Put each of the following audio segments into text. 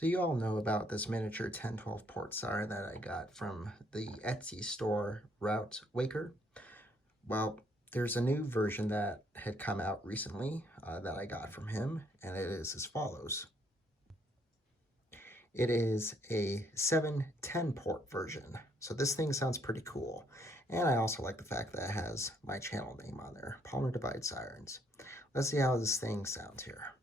So you all know about this miniature 1012 port siren that I got from the Etsy store Route Waker. Well, there's a new version that had come out recently that I got from him, and it is as follows. It is a 710 port version, so this thing sounds pretty cool. And I also like the fact that it has my channel name on there, Palmer Divide Sirens. Let's see how this thing sounds here.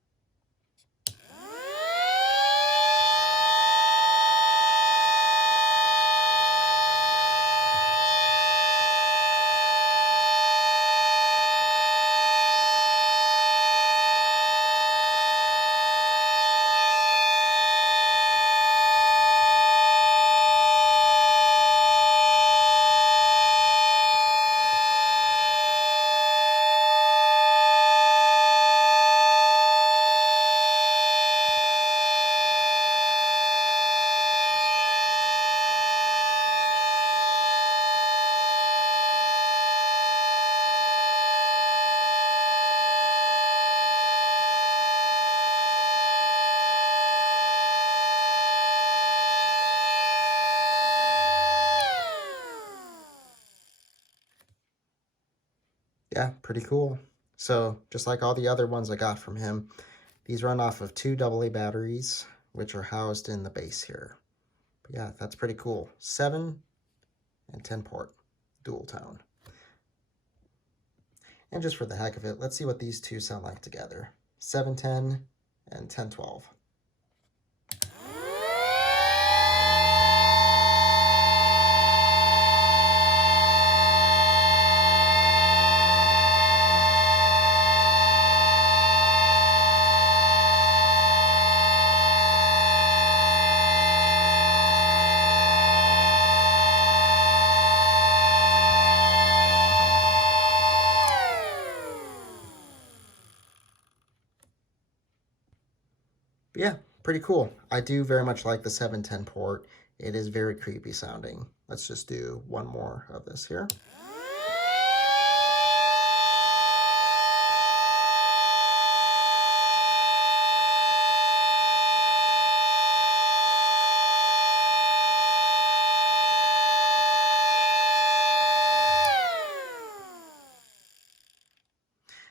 Yeah, pretty cool. So just like all the other ones I got from him, these run off of 2 AA batteries, which are housed in the base here. But yeah, that's pretty cool. 7 and 10 port, dual tone. And just for the heck of it, let's see what these two sound like together. 710 and 1012. Yeah, pretty cool. I do very much like the 710 port. It is very creepy sounding. Let's just do one more of this here.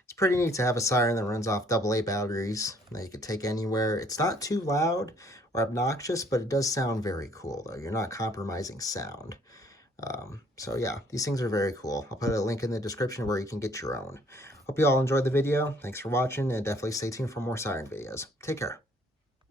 It's pretty neat to have a siren that runs off AA batteries that you could take anywhere. It's not too loud or obnoxious, but it does sound very cool, though. You're not compromising sound. So yeah, these things are very cool. I'll put a link in the description where you can get your own. Hope you all enjoyed the video. Thanks for watching, and definitely stay tuned for more siren videos. Take care.